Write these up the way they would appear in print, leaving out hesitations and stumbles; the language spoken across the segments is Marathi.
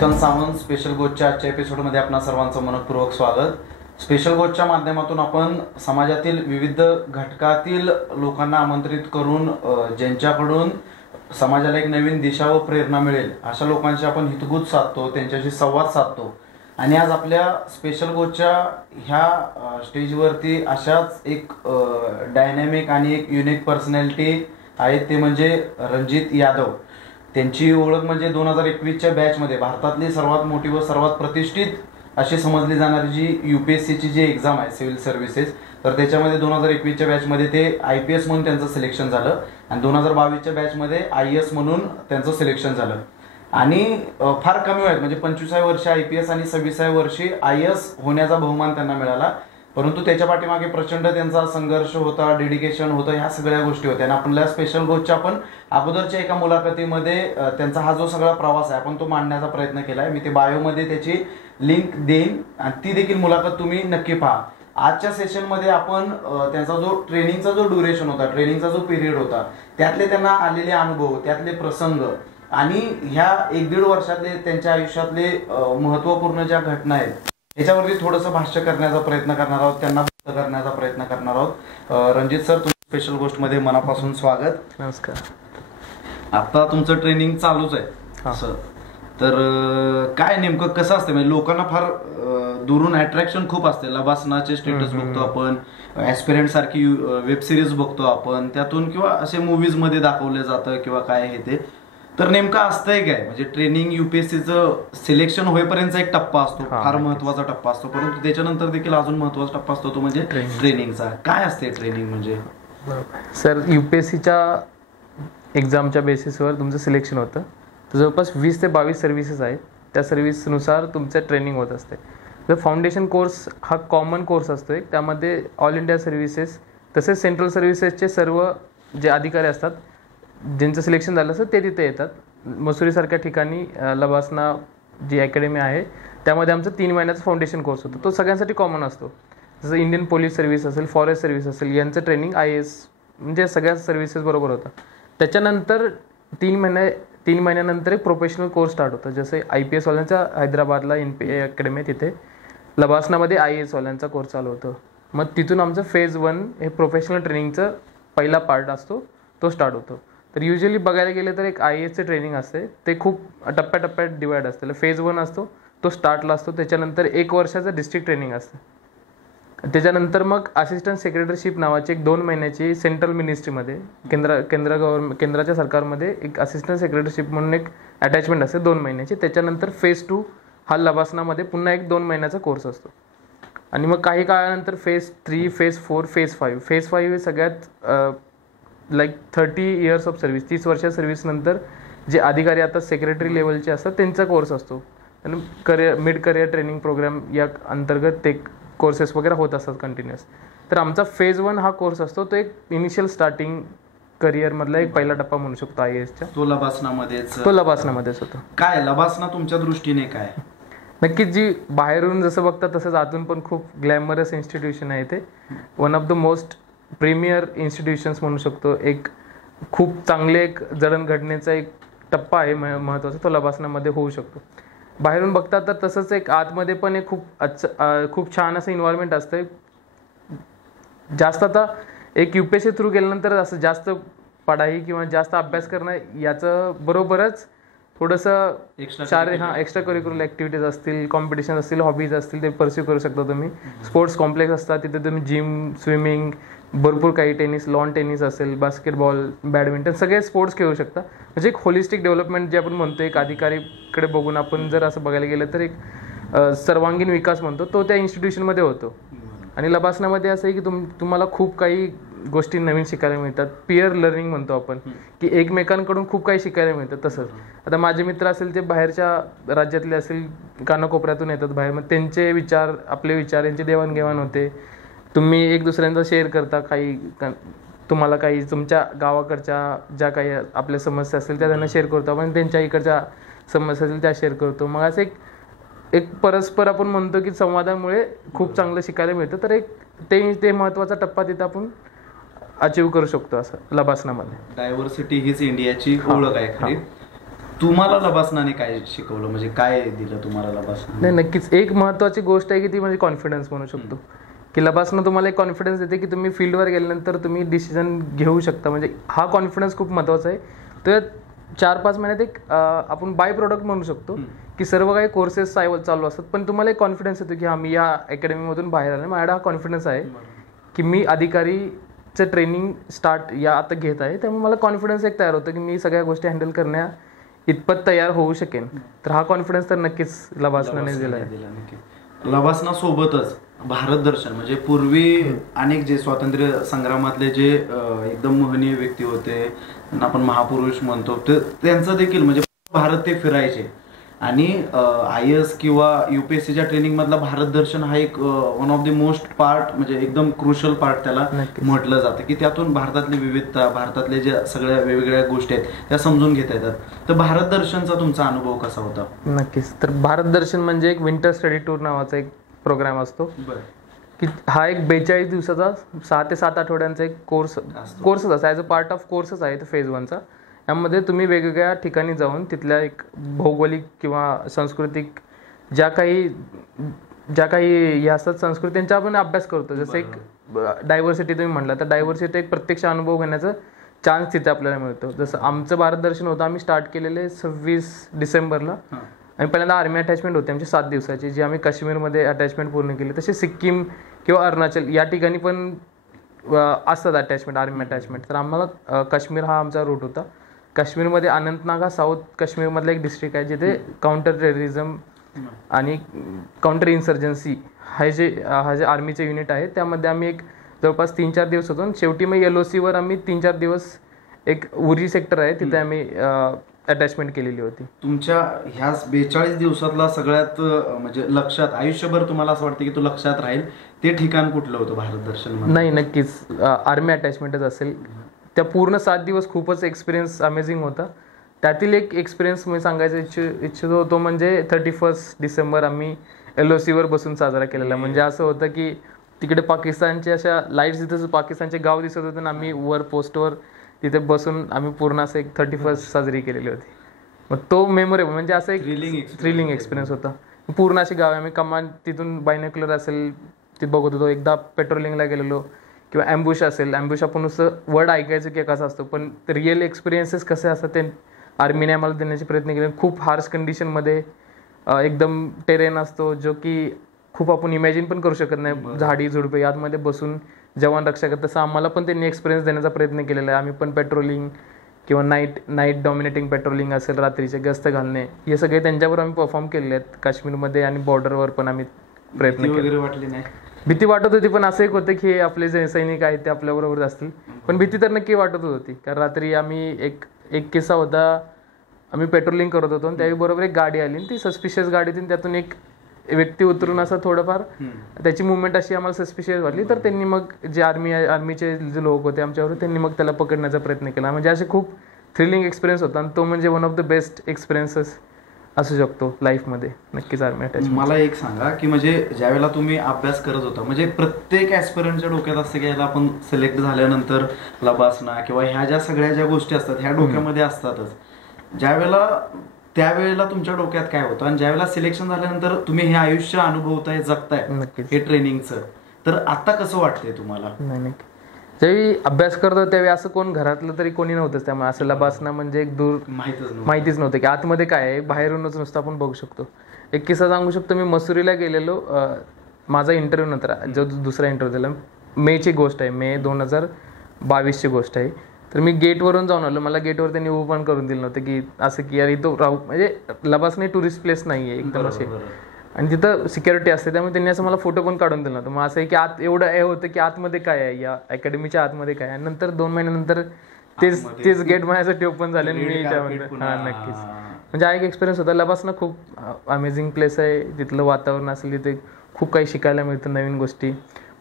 चेतन सावंत स्पेशल गोचच्या आजच्या एपिसोडमध्ये आपणा सर्वांचं मनपूर्वक स्वागत. स्पेशल गोचच्या माध्यमातून आपण समाजातील विविध घटकातील लोकांना आमंत्रित करून ज्यांच्याकडून समाजाला एक नवीन दिशा व प्रेरणा मिळेल अशा लोकांशी आपण हितगुज साधतो, त्यांच्याशी संवाद साधतो. आणि आज आपल्या स्पेशल गोचच्या ह्या स्टेजवरती अशाच एक डायनॅमिक आणि एक युनिक पर्सनॅलिटी आहेत, ते म्हणजे रणजित यादव. त्यांची ओळख म्हणजे 2021च्या बॅचमध्ये भारतातली सर्वात मोठी व सर्वात प्रतिष्ठित अशी समजली जाणारी जी UPSCची जी एक्झाम आहे सिव्हिल सर्व्हिसेस, तर त्याच्यामध्ये 2021च्या बॅचमध्ये ते IPS म्हणून त्यांचं सिलेक्शन झालं आणि 2022च्या बॅचमध्ये IAS म्हणून त्यांचं सिलेक्शन झालं. आणि फार कमी वयात म्हणजे 25व्या वर्षी IPS आणि 26व्या वर्षी IAS होण्याचा बहुमान त्यांना मिळाला. परंतु त्याच्या पाठीमागे प्रचंड त्यांचा संघर्ष होता, डेडिकेशन होतं, ह्या सगळ्या गोष्टी होत्या. आणि आपल्या स्पेशल गोचच्या आपण अगोदरच्या एका मुलाखतीमध्ये त्यांचा हा जो सगळा प्रवास आहे आपण तो मांडण्याचा प्रयत्न केला आहे. मी ते बायोमध्ये त्याची लिंक देईन आणि ती देखील मुलाखत तुम्ही नक्की पहा. आजच्या सेशनमध्ये आपण त्यांचा जो ट्रेनिंगचा जो ड्युरेशन होता, ट्रेनिंगचा जो पिरियड होता, त्यातले त्यांना आलेले अनुभव, त्यातले प्रसंग आणि ह्या 1-1.5 वर्षातले त्यांच्या आयुष्यातले महत्त्वपूर्ण ज्या घटना आहेत याच्यावरती थोडंसं भाष्य करण्याचा प्रयत्न करणार आहोत, त्यांना व्यक्त करण्याचा प्रयत्न करणार आहोत. रणजित सर, तुमचं स्पेशल गोष्टमध्ये मनापासून स्वागत. नमस्कार. आता तुमचं ट्रेनिंग चालूच आहे सर, तर काय नेमकं कसं असतं म्हणजे लोकांना फार दुरून अट्रॅक्शन खूप असते. लबासनाचे स्टेटस बघतो आपण, ॲस्पिरंट सारखी वेब सिरीज बघतो आपण त्यातून, किंवा असे मूवीज मध्ये दाखवलं जातं किंवा काय हे ते. तर नेमकं असतंय काय म्हणजे ट्रेनिंग UPSCचं सिलेक्शन होईपर्यंतचा एक टप्पा असतो, फार महत्वाचा टप्पा असतो, परंतु त्याच्यानंतर देखील अजून महत्वाचा टप्पा असतो तो म्हणजे ट्रेनिंगचा. काय असते ट्रेनिंग म्हणजे? सर, UPSCच्या एक्झामच्या बेसिसवर तुमचं सिलेक्शन होतं. तर जवळपास 20 ते 22 सर्व्हिसेस आहेत. त्या सर्व्हिसनुसार तुमचं ट्रेनिंग होत असते. तर फाउंडेशन कोर्स हा कॉमन कोर्स असतो एक, त्यामध्ये ऑल इंडिया सर्व्हिसेस तसेच सेंट्रल सर्व्हिसेसचे सर्व जे अधिकारी असतात ज्यांचं सिलेक्शन झालं असतं ते तिथे येतात. मसुरीसारख्या ठिकाणी लबासना जी अकॅडमी आहे त्यामध्ये आमचं 3 महिन्याचा फाउंडेशन कोर्स होतो. तो सगळ्यांसाठी कॉमन असतो. जसं इंडियन पोलीस सर्व्हिस असेल, फॉरेस्ट सर्व्हिस असेल, यांचं ट्रेनिंग IAS म्हणजे सगळ्या सर्व्हिसेस बरोबर होतं. त्याच्यानंतर 3 महिन्यानंतर एक प्रोफेशनल कोर्स स्टार्ट होतं. जसं IPS वाल्यांचा हैदराबादला NPA अकॅडमी, तिथे लबासनामध्ये IAS वाल्यांचा कोर्स चालू होतो. मग तिथून आमचं फेज 1 हे प्रोफेशनल ट्रेनिंगचं पहिला पार्ट असतो, तो स्टार्ट होतो. तर युजली बघायला गेलं तर एक IASचे ट्रेनिंग असते, ते खूप टप्प्याटप्प्यात डिवाइड असतं. फेज 1 असतो तो स्टार्टला असतो, त्याच्यानंतर 1 वर्षाचं डिस्ट्रिक्ट ट्रेनिंग असतं. त्याच्यानंतर मग असिस्टंट सेक्रेटरीशिप नावाची एक 2 महिन्याची सेंट्रल मिनिस्ट्रीमध्ये केंद्राच्या सरकारमध्ये एक असिस्टंट सेक्रेटरीशिप म्हणून एक अटॅचमेंट असते 2 महिन्याची. त्याच्यानंतर फेज 2 हा लबासनामध्ये पुन्हा एक 2 महिन्याचा कोर्स असतो. आणि मग काही काळानंतर फेज 3, फेज 4, फेज 5. फेज 5 हे सगळ्यात लाईक 30 इयर्स ऑफ सर्व्हिस, 30 वर्षा सर्व्हिसनंतर जे अधिकारी आता सेक्रेटरी लेवलचे असतात त्यांचा कोर्स असतो. आणि मिड करिअर ट्रेनिंग प्रोग्राम या अंतर्गत ते कोर्सेस वगैरे होत असतात कंटिन्युअस. तर आमचा फेज 1 हा कोर्स असतो, तो एक इनिशियल स्टार्टिंग करिअरमधला एक पहिला टप्पा म्हणू शकतो IASच्या. तो लबासनामध्येच होतो. काय लबासना तुमच्या दृष्टीने काय? नक्कीच, जी बाहेरून जसं बघतात तसंच आतून पण खूप ग्लॅमरस इन्स्टिट्यूशन आहे. ते one of the most premier institutions म्हणू शकतो. एक खूप चांगले एक जडणघडणीचा एक टप्पा आहे महत्त्वाचा, तो लबासनामध्ये होऊ शकतो. बाहेरून बघतात तर तसंच एक आतमध्ये पण एक खूप छान असं इन्व्हायरमेंट असतं. जास्त आता एक UPSC थ्रू गेल्यानंतर असं जास्त पढाई किंवा जास्त अभ्यास करणं याचं बरोबरच थोडंसं एक्स्ट्रा करिक्युलर ॲक्टिव्हिटीज असतील, कॉम्पिटिशन असतील, हॉबीज असतील, ते परस्यू करू शकता तुम्ही. स्पोर्ट्स कॉम्प्लेक्स असतात, तिथे तुम्ही जिम, स्विमिंग, भरपूर काही टेनिस, लॉन टेनिस असेल, बास्केटबॉल, बॅडमिंटन, सगळे स्पोर्ट्स खेळू शकता. म्हणजे एक होलिस्टिक डेव्हलपमेंट जे आपण म्हणतो, एक अधिकारीकडे बघून आपण जर असं बघायला गेलं तर एक सर्वांगीण विकास म्हणतो, तो त्या इन्स्टिट्यूशनमध्ये होतो. आणि लबासनामध्ये असं आहे की तुम्हाला खूप काही गोष्टी नवीन शिकायला मिळतात. पिअर लर्निंग म्हणतो आपण, की एकमेकांकडून खूप काही शिकायला मिळतं. तसंच आता माझे मित्र असेल ते बाहेरच्या राज्यातले असेल, कानाकोपऱ्यातून येतात बाहेर, मग त्यांचे विचार, आपले विचार यांची देवाणघेवाण होते. तुम्ही एक दुसऱ्यांचा शेअर करता, तुम्हाला काही तुमच्या गावाकडच्या ज्या काही आपल्या समस्या असतील त्या त्यांना शेअर करतो आपण, त्यांच्या इकडच्या समस्या असतील त्या शेअर करतो. मग असं एक परस्पर आपण म्हणतो की संवादामुळे खूप चांगलं शिकायला मिळतं. तर एक ते महत्त्वाचा टप्पा तिथं आपण अचीव करू शकतो असं लबासनामध्ये. डायव्हर्सिटी हीच इंडियाची ओळख आहे खरी. तुम्हाला लबासनाने काय शिकवलं, म्हणजे काय दिलं तुम्हाला लबासना? नाही, नक्कीच एक महत्त्वाची गोष्ट आहे की ती म्हणजे कॉन्फिडन्स म्हणू शकतो. की लबासना तुम्हाला एक कॉन्फिडन्स देते की तुम्ही फील्डवर गेल्यानंतर तुम्ही डिसिजन घेऊ शकता. म्हणजे हा कॉन्फिडन्स खूप महत्त्वाचा आहे. तर 4-5 महिन्यात एक आपण बाय प्रोडक्ट म्हणू शकतो की सर्व काही कोर्सेस चालू असतात, पण तुम्हाला एक कॉन्फिडन्स येतो की हा मी या अकॅडमीमधून बाहेर आलो, माझ्याकडे हा कॉन्फिडन्स आहे की मी अधिकारीचं ट्रेनिंग स्टार्ट या आता घेत आहे. त्यामुळे मला कॉन्फिडन्स एक तयार होतं की मी सगळ्या गोष्टी हँडल करण्या इतपत तयार होऊ शकेन. तर हा कॉन्फिडन्स तर नक्कीच लबासनाने दिला आहे. लबासना सोबतच भारत दर्शन, म्हणजे पूर्वी अनेक जे स्वातंत्र्य संग्रामातले जे एकदम महनीय व्यक्ती होते, त्यांना आपण महापुरुष म्हणतो, त्यांचं देखील म्हणजे भारत ते फिरायचे. आणि IAS किंवा UPSCच्या ट्रेनिंग मधला भारत दर्शन हा एक one of the most part, म्हणजे एकदम क्रुशल पार्ट त्याला म्हटलं जातं, की त्यातून भारतातली विविधता, भारतातले ज्या सगळ्या वेगवेगळ्या गोष्टी आहेत त्या समजून घेता येतात. तर भारत दर्शनचा तुमचा अनुभव कसा होता? नक्कीच. तर भारत दर्शन म्हणजे एक विंटर स्टडी टूर नावाचा एक प्रोग्राम असतो की हा एक 42 दिवसाचा 6 ते 7 आठवड्यांचा एक कोर्सच असा ॲज अ पार्ट ऑफ कोर्सच आहे. तो फेज 1चा. यामध्ये तुम्ही वेगवेगळ्या ठिकाणी जाऊन तिथल्या एक भौगोलिक किंवा सांस्कृतिक ज्या काही या असतात संस्कृती, त्यांचा आपण अभ्यास करतो. जसं एक डायव्हर्सिटी तुम्ही म्हटलं, तर डायव्हर्सिटी एक प्रत्यक्ष अनुभव घेण्याचा चान्स तिथे आपल्याला मिळतो. जसं आमचं भारत दर्शन होतं, आम्ही स्टार्ट केलेले 26 डिसेंबरला. आणि पहिल्यांदा आर्मी अटॅचमेंट होते आमची 7 दिवसाची, जी आम्ही काश्मीरमध्ये अटॅचमेंट पूर्ण केली. तसे सिक्कीम किंवा अरुणाचल या ठिकाणी पण असतात अटॅचमेंट, आर्मी अटॅचमेंट. तर आम्हाला काश्मीर हा आमचा रूट होता. काश्मीरमध्ये अनंतनाग हा साऊथ काश्मीरमधला एक डिस्ट्रिक्ट आहे, जिथे काउंटर टेररिझम आणि काउंटर इन्सर्जन्सी हा जे आर्मीचे युनिट आहे, त्यामध्ये आम्ही एक जवळपास 3-4 दिवस होतो. शेवटी मग LOCवर आम्ही 3-4 दिवस एक उरी सेक्टर आहे तिथे आम्ही अटॅचमेंट केलेली होती. तुमच्या ह्या 42 दिवसातला सगळ्यात म्हणजे लक्षात, आयुष्यभर तुम्हाला असं वाटतं की तो लक्षात राहील ते ठिकाण कुठलं होतं भारत दर्शन? नाही, नक्कीच आर्मी अटॅचमेंटच असेल. त्या पूर्ण 7 दिवस खूपच एक्सपिरियन्स अमेझिंग होता. त्यातील एक एक्सपिरियन्स मी सांगायचा इच्छितो तो म्हणजे 31 डिसेंबर आम्ही LOCवर बसून साजरा केलेला. म्हणजे असं होतं की तिकडे पाकिस्तानच्या अशा लाईट्स, तिथं पाकिस्तानचे गाव दिसत होते आणि आम्ही वर पोस्टवर तिथे बसून आम्ही पूर्ण असं एक 31 साजरी केलेली होती. मग तो मेमोरेबल म्हणजे असं एक थ्रिलिंग एक्सपिरियन्स होता. पूर्ण अशी गाव आम्ही कमान तिथून बायनोक्युलर असेल ते बघत होतो. एकदा पेट्रोलिंगला गेलेलो किंवा ॲम्ब्युश असेल. ॲम्ब्युश आपण नुसतं वर्ड ऐकायचं की कसा असतो, पण रिअल एक्सपिरियन्सेस कसे असतात ते आर्मीने आम्हाला देण्याचे प्रयत्न केले. खूप हार्श कंडिशनमध्ये एकदम टेरेन असतो, जो की खूप आपण इमॅजिन पण करू शकत नाही. झाडी झुडपे यामध्ये बसून जवान रक्षा करतात, तसं आम्हाला पण त्यांनी एक्सपिरियन्स देण्याचा प्रयत्न केलेला आहे. आम्ही पण पेट्रोलिंग किंवा नाईट डॉमिनेटिंग पेट्रोलिंग असेल, रात्रीचे गस्त घालणे, हे सगळे त्यांच्यावर आम्ही परफॉर्म केलेले आहेत. काश्मीरमध्ये आणि बॉर्डरवर पण आम्ही प्रयत्न केले. वाटली नाही? भीती वाटत होती, पण असं एक होतं की हे आपले जे सैनिक आहेत ते आपल्याबरोबर असतील. पण भीती तर नक्की वाटत होती, कारण रात्री आम्ही एक किस्सा होता. आम्ही पेट्रोलिंग करत होतो आणि त्यावेळी बरोबर एक गाडी आली, ती सस्पिशियस गाडी होती. त्यातून एक व्यक्ती उतरून असं थोडंफार त्याची मुवमेंट अशी आम्हाला सस्पिशियस वाटली. तर त्यांनी मग जे आर्मीचे जे लोक होते आमच्यावर, त्यांनी मग त्याला पकडण्याचा प्रयत्न केला. म्हणजे असे खूप थ्रिलिंग एक्सपिरियन्स होता आणि तो म्हणजे one of the best experiences असू शकतो लाईफमध्ये. नक्कीच आर्मी अटॅचमेंट. मला एक सांगा की म्हणजे ज्यावेळेला तुम्ही अभ्यास करत होता, म्हणजे प्रत्येक ॲस्पिरंटच्या डोक्यात असतं की याला आपण सिलेक्ट झाल्यानंतर लबासना किंवा ह्या ज्या सगळ्या ज्या गोष्टी असतात ह्या डोक्यामध्ये असतातच. त्यावेळेला तुमच्या डोक्यात काय होतं, आणि ज्यावेळेला सिलेक्शन झाल्यानंतर तुम्ही हे आयुष्य अनुभवताय, जगताय हे ट्रेनिंगचं, तर आता कसं वाटतंय तुम्हाला? नाही, ज्यावेळी अभ्यास करतो त्यावेळी असं कोण घरातलं तरी कोणी नव्हतंच. त्यामुळे असं लबासना म्हणजे एक दूर माहितीच नव्हतं की आतमध्ये काय आहे. बाहेरूनच नुसतं आपण बघू शकतो. एक किस्सा सांगू शकतो. मी मसुरीला गेलेलो माझा इंटरव्ह्यू नंतर, जो दुसरा इंटरव्ह्यू दिला, मेची गोष्ट आहे, मे 2022ची गोष्ट आहे. तर मी गेटवरून जाऊन आलो. मला गेटवर त्यांनी उभं पण करून दिलं नव्हतं की असं की यार इथं राहू, म्हणजे लबासना टुरिस्ट प्लेस नाही आहे एकदम असे, आणि तिथं सिक्युरिटी असते. त्यामुळे त्यांनी असं मला फोटो पण काढून दिला नव्हतं. मग असं आहे की आत एवढं हे होतं की आतमध्ये काय आहे, या अकॅडमीच्या आतमध्ये काय आहे. नंतर 2 महिन्यानंतर तेच गेट माझ्यासाठी ओपन झाले आणि मी त्यामध्ये नक्कीच म्हणजे हा एक एक्सपिरियन्स होता. लबासना खूप अमेझिंग प्लेस आहे. तिथलं वातावरण असेल, तिथे खूप काही शिकायला मिळतं, नवीन गोष्टी.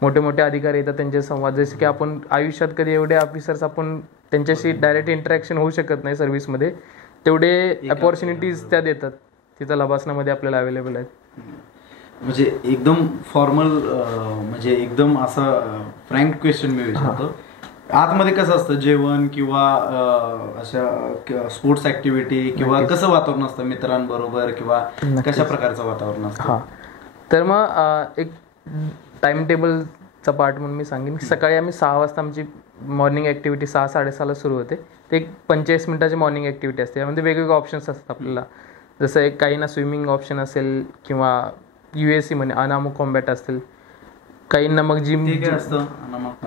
मोठे मोठे अधिकारी येतात, त्यांचे संवाद, जसे की आपण आयुष्यात कधी एवढे ऑफिसर्स आपण त्यांच्याशी डायरेक्ट इंटरॅक्शन होऊ शकत नाही सर्व्हिसमध्ये, तेवढे अपॉर्च्युनिटीज त्या देतात तिथं लबासनामध्ये आपल्याला अवेलेबल आहेत. म्हणजे एकदम फॉर्मल, म्हणजे एकदम असा फ्रँक क्वेश्चन मी विचारतो आतमध्ये कसं असतं जेवण किंवा अशा स्पोर्ट्स ऍक्टिव्हिटी किंवा कसं वातावरण असतं मित्रांबरोबर किंवा कशा प्रकारचं वातावरण असतं? हां, तर मग एक टाइम टेबलचा पार्ट म्हणून मी सांगेन की सकाळी आम्ही 6 वाजता आमची मॉर्निंग ॲक्टिव्हिटी 6-6:30ला सुरू होते. ते एक 45 मिनिटाची मॉर्निंग ॲक्टिव्हिटी असते. यामध्ये वेगवेगळे ऑप्शन्स असतात आपल्याला. जसं एक काहींना स्विमिंग ऑप्शन असेल किंवा USC म्हणे अनामू कॉम्बॅट असतील, काहींना मग जिम.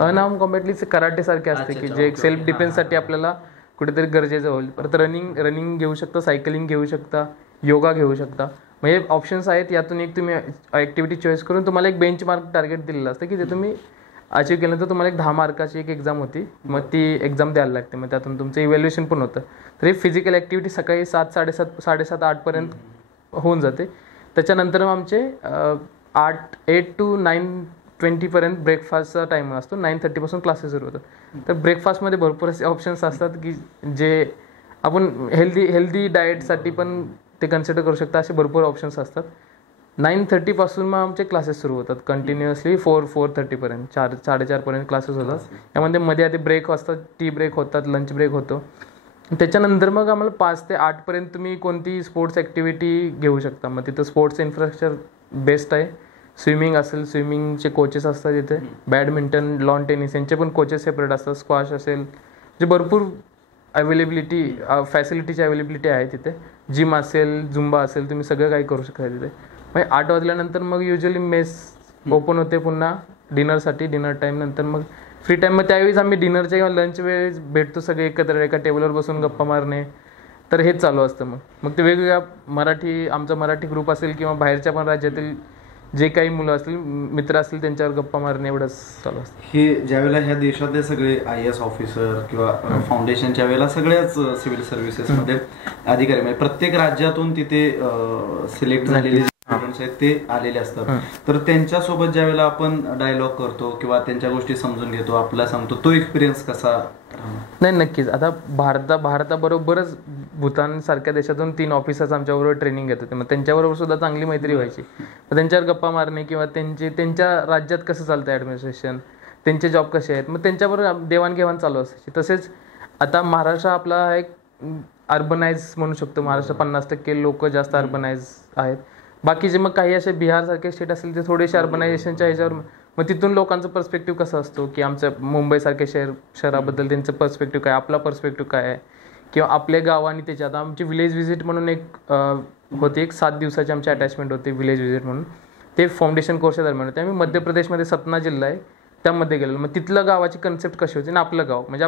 अनाम कॉम्बॅटली कराटे सारखे असते की जे एक सेल्फ डिफेन्ससाठी आपल्याला कुठेतरी गरजेचं होईल. परत रनिंग घेऊ शकता, सायकलिंग घेऊ शकता, योगा घेऊ शकता. म्हणजे ऑप्शन्स आहेत. यातून एक तुम्ही ॲक्टिव्हिटी चॉईस करून तुम्हाला एक बेंच मार्क टार्गेट दिलेलं असतं की ते तुम्ही अचीव केल्यानंतर तुम्हाला एक 10 मार्काची एक एक्झाम होती. मग ती एक्झाम द्यायला लागते. मग त्यातून तुमचं इव्हॅल्युएशन पण होतं. तर ही फिजिकल ॲक्टिव्हिटी सकाळी 7, 7:30, 8पर्यंत होऊन जाते. त्याच्यानंतर मग आमचे 8 to 9:20पर्यंत ब्रेकफास्टचा टाईम असतो. 9:30पासून क्लासेस सुरू होतात. तर ब्रेकफास्टमध्ये भरपूर असे ऑप्शन्स असतात की जे आपण हेल्दी डाएटसाठी पण ते कन्सिडर करू शकता. असे भरपूर ऑप्शन्स असतात. 9:30पासून मग आमचे क्लासेस सुरू होतात कंटिन्युअसली 4:30पर्यंत. 4-4:30पर्यंत क्लासेस होतात. यामध्ये मध्ये आधी ब्रेक असतात, टी ब्रेक होतात, लंच ब्रेक होतो. त्याच्यानंतर मग आम्हाला 5 ते 8पर्यंत तुम्ही कोणती स्पोर्ट्स ॲक्टिव्हिटी घेऊ शकता. मग तिथं स्पोर्ट्स इन्फ्रास्ट्रक्चर बेस्ट आहे. स्विमिंग असेल, स्विमिंगचे कोचेस असतात तिथे. बॅडमिंटन, लॉन टेनिस यांचे पण कोचेस सेपरेट असतात. स्क्वॉश असेल, जे भरपूर अवेलेबिलिटी फॅसिलिटीची अवेलेबिलिटी आहे तिथे. जिम असेल, झुंबा असेल, तुम्ही सगळं काही करू शकता तिथे. मग 8 वाजल्यानंतर मग युजली मेस ओपन होते पुन्हा डिनरसाठी. डिनर टाईम नंतर मग फ्री टाईम. मग त्यावेळेस आम्ही डिनरच्या किंवा लंच वेळेस भेटतो सगळे एकत्र एका टेबलवर बसून गप्पा मारणे. तर हेच चालू असतं. मग ते वेगवेगळ्या आमचा मराठी ग्रुप असेल किंवा बाहेरच्या पण राज्यातील जे काही मुलं असतील, मित्र असतील, त्यांच्यावर गप्पा मारणे एवढंच चालू असतं. हे ज्यावेळेला ह्या देशातले सगळे IAS ऑफिसर किंवा फाउंडेशनच्या वेळेला सगळ्याच सिव्हिल सर्व्हिसेसमध्ये अधिकारी म्हणजे प्रत्येक राज्यातून तिथे सिलेक्ट झालेले स्टुडंट्स आहेत ते आलेले असतात. तर त्यांच्यासोबत ज्या वेळेला आपण डायलॉग करतो किंवा त्यांच्या गोष्टी समजून घेतो, आपला सांगतो, तो एक्सपिरियन्स कसा? नाही, नक्कीच. आता भारताबरोबरच भूतान सारख्या देशातून 3 ऑफिसर्स आमच्याबरोबर ट्रेनिंग घेत होते. मग त्यांच्याबरोबर सुद्धा चांगली मैत्री व्हायची. मग त्यांच्यावर गप्पा मारणे किंवा त्यांच्या राज्यात कसं चालतं ॲडमिनिस्ट्रेशन, त्यांचे जॉब कसे आहेत, मग त्यांच्याबरोबर देवाणघेवाण चालू असायची. तसेच आता महाराष्ट्र आपला एक अर्बनाइज म्हणू शकतो. महाराष्ट्र 50% लोक जास्त अर्बनाइज आहेत. बाकीचे मग काही असे बिहारसारखे स्टेट असेल ते थोडेसे अर्बनायझेशनच्या ह्याच्यावर. मग तिथून लोकांचा पर्स्पेक्टिव्ह कसा असतो की आमच्या मुंबईसारख्या शहराबद्दल त्यांचं पर्स्पेक्टिव्ह काय, आपला पर्स्पेक्टिव्ह काय आहे, किंवा आपले गाव आणि त्याच्यात. आता आमची विलेज व्हिजिट म्हणून एक होती, एक 7 दिवसाची आमची अटॅचमेंट होती विलेज व्हिजिट म्हणून. ते फाउंडेशन कोर्सच्या दरम्यान होते. आम्ही मध्य प्रदेशमध्ये सतना जिल्हा आहे त्यामध्ये गेलेलो. मग तिथलं गावाची कन्सेप्ट कशी होती ना आपलं गाव म्हणजे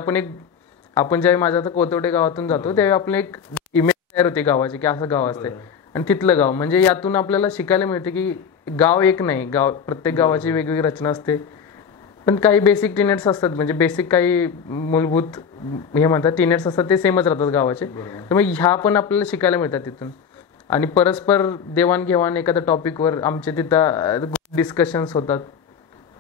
आपण ज्यावेळी माझ्या आता कोथवडे गावातून जातो त्यावेळी आपलं एक इमेज तयार होती गावाची की असं गाव असते. आणि तिथलं गाव म्हणजे यातून आपल्याला शिकायला मिळते की गाव एक नाही, प्रत्येक गावाची वेगवेगळी रचना असते. पण काही बेसिक टिनेट्स असतात, म्हणजे बेसिक काही मूलभूत हे म्हणतात टिनेट्स असतात ते सेमच राहतात गावाचे. तर मग ह्या पण आपल्याला शिकायला मिळतात तिथून. आणि परस्पर देवाणघेवाण एखाद्या टॉपिकवर आमचे तिथं डिस्कशन्स होतात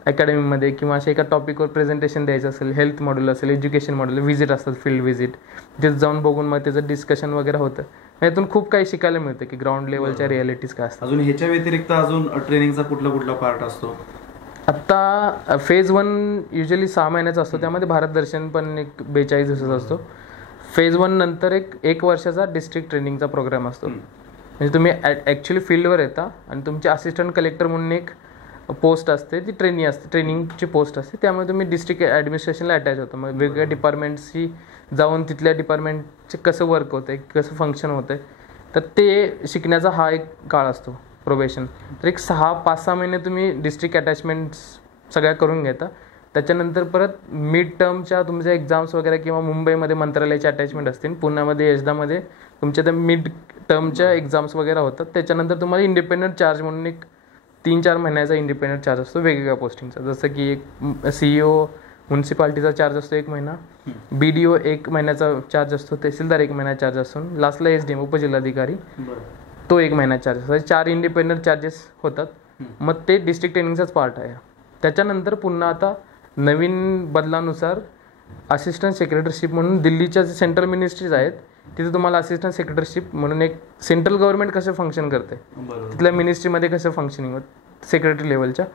अकॅडमीमध्ये, किंवा अशा एका टॉपिकवर प्रेझेंटेशन द्यायचं असेल, हेल्थ मॉड्यूल असेल, एज्युकेशन मॉड्यूल, व्हिजिट असतात, फील्ड व्हिजिट, तिथे जाऊन बघून मग त्याचं डिस्कशन वगैरे होतं. यातून खूप काही शिकायला मिळतं की ग्राउंड लेवलच्या रियालिटीज काय असतात. अजून ह्याच्या व्यतिरिक्त अजून ट्रेनिंगचा कुठला पार्ट असतो? आत्ता फेज 1 युजली 6 महिन्याचा असतो. त्यामध्ये भारत दर्शन पण एक 42 दिवसाचा असतो. फेज 1 नंतर एक वर्षाचा डिस्ट्रिक्ट ट्रेनिंगचा प्रोग्राम असतो. म्हणजे तुम्ही ॲक्च्युली फील्डवर येता आणि तुमचे असिस्टंट कलेक्टर म्हणून एक पोस्ट असते, ती ट्रेनिंगची पोस्ट असते. त्यामुळे तुम्ही डिस्ट्रिक्ट ॲडमिनिस्ट्रेशनला अटॅच होतं. मग वेगवेगळ्या डिपार्टमेंट्सशी जाऊन तिथल्या डिपार्टमेंटचे कसं वर्क होतं आहे, कसं फंक्शन होतं आहे, तर ते शिकण्याचा हा एक काळ असतो प्रोबेशन. तर एक 5-6 महिने तुम्ही डिस्ट्रिक्ट अटॅचमेंट्स सगळ्या करून घेता. त्याच्यानंतर परत मिड टर्मच्या तुमच्या एक्झाम्स वगैरे, किंवा मुंबईमध्ये मंत्रालयाचे अटॅचमेंट असतील, पुण्यामध्ये यशदामध्ये तुमच्या त्या मिड टर्मच्या एक्झाम्स वगैरे होतात. त्याच्यानंतर तुम्हाला इंडिपेंडंट चार्ज म्हणून एक 3-4 महिन्याचा इंडिपेंडंट चार्ज असतो वेगवेगळ्या पोस्टिंगचा. जसं की एक CEO म्युन्सिपाल्टीचा चार्ज असतो 1 महिना, BDO 1 महिन्याचा चार्ज असतो, तहसीलदार 1 महिना चार्ज असतो, लास्टला SDM उपजिल्हाधिकारी तो 1 महिना चार्ज असतो. 4 इंडिपेंडंट चार्जेस होतात. मग ते डिस्ट्रिक्ट ट्रेनिंगचाच पार्ट आहे. त्याच्यानंतर पुन्हा आता नवीन बदलानुसार असिस्टंट सेक्रेटरीशिप म्हणून दिल्लीच्या जे सेंट्रल मिनिस्ट्रीज आहेत तिथे तुम्हाला असिस्टंट सेक्रेटरीशिप म्हणून एक सेंट्रल गव्हर्नमेंट कसं फंक्शन करते, तिथल्या मिनिस्ट्रीमध्ये कसं फंक्शनिंग होत सेक्रेटरी लेवलच्या,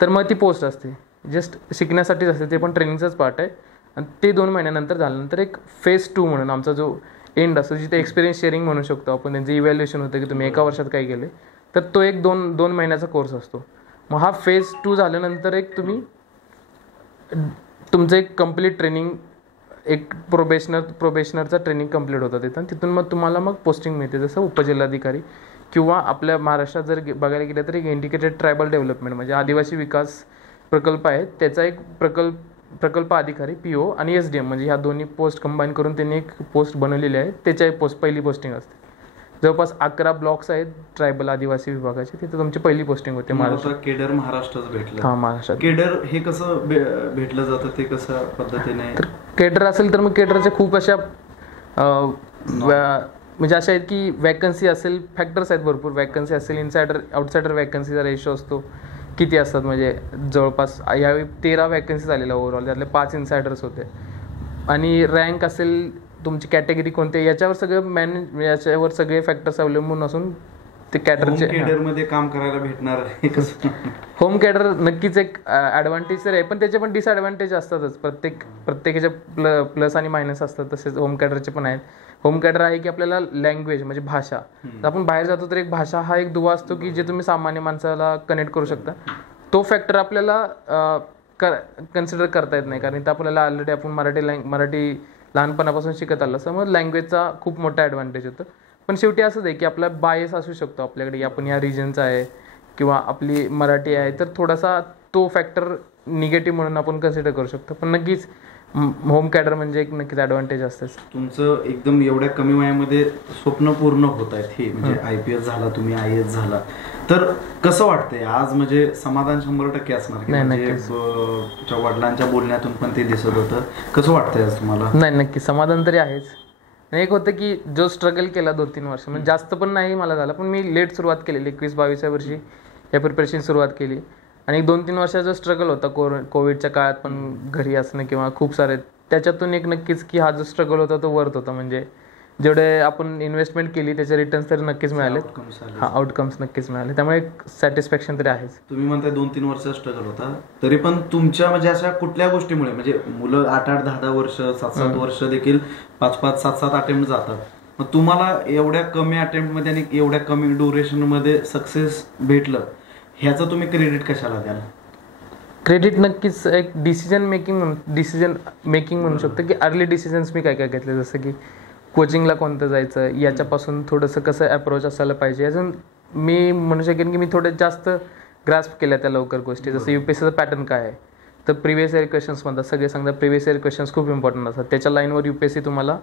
तर मग ती पोस्ट असते. जस्ट शिकण्यासाठीच असते, ते पण ट्रेनिंगचाच पार्ट आहे. आणि ते 2 महिन्यानंतर झाल्यानंतर एक फेज 2 म्हणून आमचा जो एंड असतो, जिथे एक्सपिरियन्स शेअरिंग म्हणू शकतो आपण, त्यांचं इव्हॅल्युएशन होतं की तुम्ही एका वर्षात काय केले, तर तो एक 2 महिन्याचा कोर्स असतो. मग हा फेज 2 झाल्यानंतर एक तुम्ही तुमचं एक कंप्लीट ट्रेनिंग, एक प्रोबेशनरचा ट्रेनिंग कंप्लीट होतं तिथं. तिथून मग तुम्हाला मग पोस्टिंग मिळते, जसं उपजिल्हाधिकारी किंवा आपल्या महाराष्ट्रात जर बघायला गेलं तर एक इंडिकेटेड ट्रायबल डेव्हलपमेंट म्हणजे आदिवासी विकास प्रकल्प आहे, त्याचा एक प्रकल्प अधिकारी PO आणि SDM म्हणजे ह्या दोन्ही पोस्ट कंबाईन करून त्यांनी एक पोस्ट बनवलेली आहे. त्याच्या एक पहिली पोस्टिंग असते. जवळपास 11 ब्लॉक्स आहेत ट्रायबल आदिवासी विभागाचे, तिथे तुमची पहिली पोस्टिंग होते. महाराष्ट्र केडर महाराष्ट्रात भेटलं. हां, महाराष्ट्रात केडर हे कसं भेटलं जातं, ते कसं पद्धतीने? तर केडर असेल तर मग केडरच्या खूप अशा म्हणजे अशा आहेत की वॅकन्सी असेल, फॅक्टर्स आहेत भरपूर. वॅकन्सी असेल, इनसायडर आउटसायडर वॅकन्सीचा रेशो असतो किती असतात, म्हणजे जवळपास यावेळी 13 वॅकन्सीज आलेल्या ओव्हरऑल, त्यातले 5 इनसायडर्स होते. आणि रँक असेल, तुमची कॅटेगरी कोणते, याच्यावर सगळं याच्यावर सगळे फॅक्टर्स अवलंबून असून ते कॅडरमध्ये काम करायला भेटणार आहे कसं? होम कॅडर नक्कीच एक ॲडव्हान्टेज तर आहे, पण त्याचे पण डिसॲडव्हान्टेज असतातच. प्रत्येकाचे प्लस आणि मायनस असतात, तसेच होम कॅडरचे पण आहेत. होम कॅडर आहे की आपल्याला लँग्वेज म्हणजे भाषा, आपण बाहेर जातो तर एक भाषा हा एक दुवा असतो की जे तुम्ही सामान्य माणसाला कनेक्ट करू शकता. तो फॅक्टर आपल्याला कन्सिडर करता येत नाही, कारण इथं आपल्याला ऑलरेडी आपण मराठी लहानपणापासून शिकत आलं, असं मग लँग्वेजचा खूप मोठा ॲडव्हान्टेज होतं. पण शेवटी असंच आहे की आपला बायस असू शकतो आपल्याकडे, की आपण या रिजनचा आहे किंवा आपली मराठी आहे, तर थोडासा तो फॅक्टर निगेटिव्ह म्हणून आपण कन्सिडर करू शकतो. पण नक्कीच होम कॅडर म्हणजे एक नक्कीच ॲडव्हान्टेज असतंच. तुमचं एकदम एवढ्या कमी वयामध्ये स्वप्न पूर्ण होत आहेत हे, म्हणजे IPS झाला, तुम्ही IAS झाला, तर कसं वाटतंय आज? म्हणजे समाधान 100% असणार, म्हणजे वडिलांच्या बोलण्यातून पण ते दिसत होतं. कसं वाटतंय आज तुम्हाला? नाही, नक्की समाधान तरी आहेच. एक होतं की जो स्ट्रगल केला 2-3 वर्ष, म्हणजे जास्त पण नाही मला झाला, पण मी लेट सुरुवात केलेली, 21-22 वर्षी या प्रिपरेशन सुरुवात केली. आणि 2-3 वर्षाचा स्ट्रगल होता कोविडच्या काळात पण घरी असणं किंवा खूप सारे, त्याच्यातून एक नक्कीच की हा जो स्ट्रगल होता तो वर्थ होता. म्हणजे जेवढे आपण इन्व्हेस्टमेंट केली त्याचे रिटर्न्स तरी नक्कीच मिळाले. हा, आउटकम्स नक्कीच मिळाले, त्यामुळे एक सॅटिस्फॅक्शन तरी आहेच. तुम्ही म्हणताय 2-3 वर्षाचा स्ट्रगल होता, तरी पण तुमच्या म्हणजे अशा कुठल्या गोष्टीमुळे, म्हणजे मुलं 8-8, 10-10 वर्ष, 7-7 वर्ष देखील 5-5, 7-7 अटेम्प्ट जातात, मग तुम्हाला एवढ्या कमी अटेम्प्टमध्ये आणि एवढ्या कमी ड्युरेशनमध्ये सक्सेस भेटलं, ह्याचं तुम्ही क्रेडिट कशाला द्याल? क्रेडिट नक्कीच एक डिसिजन मेकिंग म्हणू शकतो की अर्ली डिसिजन्स मी काय काय घेतले, जसं की कोचिंगला कोणतं जायचं, याच्यापासून थोडंसं कसं अप्रोच असायला पाहिजे, अजून मी म्हणू शकेन की मी थोडं जास्त ग्रास्प केल्या त्या लवकर गोष्टी. जसं UPSCचा पॅटर्न काय आहे, तर प्रिव्हियस इयर क्वेश्चन्स म्हणतात, सगळे सांगतात प्रिव्हियस इयर क्वेश्चन्स खूप इम्पॉर्टंट असतात. त्याच्या लाईनवर UPSC तुम्हाला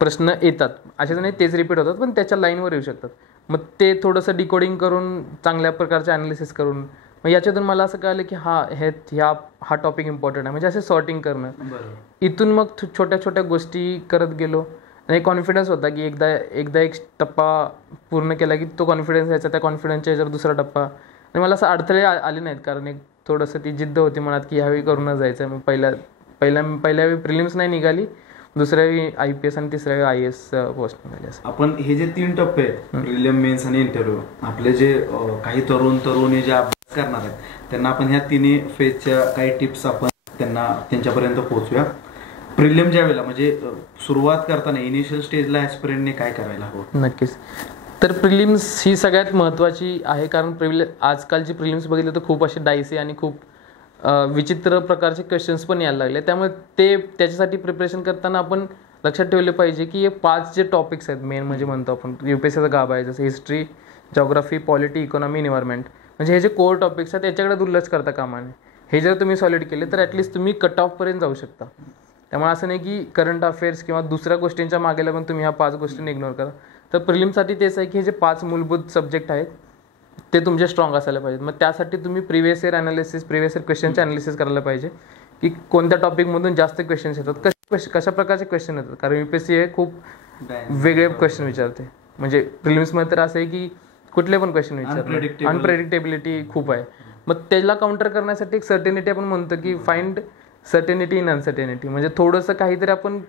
प्रश्न येतात, असेच नाही तेच रिपीट होतात, पण त्याच्या लाईनवर येऊ शकतात. मग ते थोडंसं डिकोडिंग करून, चांगल्या प्रकारचे ॲनालिसिस करून, मग याच्यातून मला असं कळलं की हा टॉपिक इम्पॉर्टंट आहे, म्हणजे असे सॉर्टिंग करणं. इथून मग छोट्या छोट्या गोष्टी करत गेलो आणि कॉन्फिडन्स होता की एकदा एक टप्पा पूर्ण केला की तो कॉन्फिडन्स यायचा, त्या कॉन्फिडन्सच्या याच्यावर दुसरा टप्पा. आणि मला असं अडथळे आले नाहीत, कारण एक थोडंसं ती जिद्द होती मनात की ह्यावेळी करूनच जायचं. मग पहिल्या वेळी प्रिलिम्स नाही निघाली, दुसऱ्या वेळी IPS आणि तिसऱ्या वेळी IAS पोस्ट निघाली. आपण हे जे 3 टप्पे आहेत, प्रिलिम, मेन्स आणि इंटरव्ह्यू, आपले जे काही तरुणी जे अभ्यास करणार आहेत त्यांना आपण ह्या 3 फेजच्या काही टिप्स आपण त्यांच्यापर्यंत पोहोचूया. प्रिलिम ज्या वेळेला म्हणजे सुरुवात करताना इनिशियल स्टेजला ॲस्पिरंटने काय करायला हवं? नक्कीच, तर प्रिलिम्स ही सगळ्यात महत्त्वाची आहे, कारण आजकालची प्रिलिम्स बघितलं तर खूप असे डायसी आणि खूप विचित्र प्रकारचे क्वेश्चन्स पण यायला लागले. त्यामुळे त्याच्यासाठी प्रिपरेशन करताना आपण लक्षात ठेवले पाहिजे की हे 5 जे टॉपिक्स आहेत मेन, म्हणजे म्हणतो आपण UPSCचा गाभा आहे, जसं history, geography, polity, economy, environment, म्हणजे हे जे कोर टॉपिक्स आहेत याच्याकडे दुर्लक्ष करता कामा नये. हे जर तुम्ही सॉलिड केले तर ॲटलिस्ट तुम्ही कट ऑफपर्यंत जाऊ शकता. त्यामुळे असं नाही की करंट अफेअर्स किंवा दुसऱ्या गोष्टींच्या मागे लागून तुम्ही ह्या 5 गोष्टींनी इग्नोर करा. तर प्रिलिमसाठी तेच आहे की हे जे 5 मूलभूत सब्जेक्ट आहेत ते तुमचे स्ट्रॉंग असायला पाहिजेत. मग त्यासाठी तुम्ही प्रिव्हियस इयर क्वेश्चनचे अनालिसिस करायला पाहिजे की कोणत्या टॉपिकमधून जास्त क्वेश्चन्स येतात, कशा प्रकारचे क्वेश्चन येतात. कारण UPSC हे खूप वेगळे क्वेश्चन विचारते, म्हणजे प्रिलिम्समध्ये तर असं आहे की कुठले पण क्वेश्चन विचारते, अनप्रेडिक्टेबिलिटी खूप आहे. मग त्याला काउंटर करण्यासाठी एक सर्टेनिटी आपण म्हणतो की फाइंड सर्टेनिटी इन अनसर्टेनिटी, म्हणजे थोडंसं काहीतरी आपण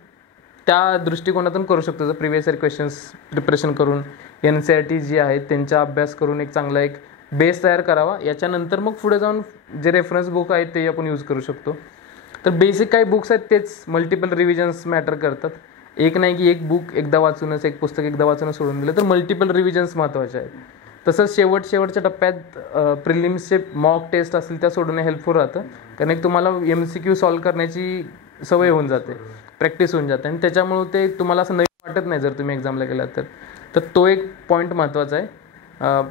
त्या दृष्टिकोनातून करू शकतो. जर प्रिव्हियस इयर क्वेश्चन्स प्रिपरेशन करून, NCERT जी आहेत त्यांचा अभ्यास करून एक चांगला एक बेस तयार करावा. याच्यानंतर मग पुढे जाऊन जे रेफरन्स बुक आहेत ते आपण यूज करू शकतो. तर बेसिक काही बुक्स आहेत तेच मल्टिपल रिव्हिजन्स मॅटर करतात. एक नाही की एक बुक एकदा वाचूनच, एक पुस्तक एकदा वाचूनच सोडून दिलं, तर मल्टिपल रिव्हिजन्स महत्त्वाचे आहेत. तसंच शेवटच्या टप्प्यात प्रिलिम्सचे मॉक टेस्ट असतील त्या सोडणं हेल्पफुल राहतं, कारण एक तुम्हाला MCQ सॉल्व्ह करण्याची सवय होऊन जाते, प्रॅक्टिस होऊन जाते, आणि त्याच्यामुळे ते तुम्हाला असं नवीन वाटत नाही जर तुम्ही एक्झामला गेलात तर तो एक पॉईंट महत्त्वाचा आहे.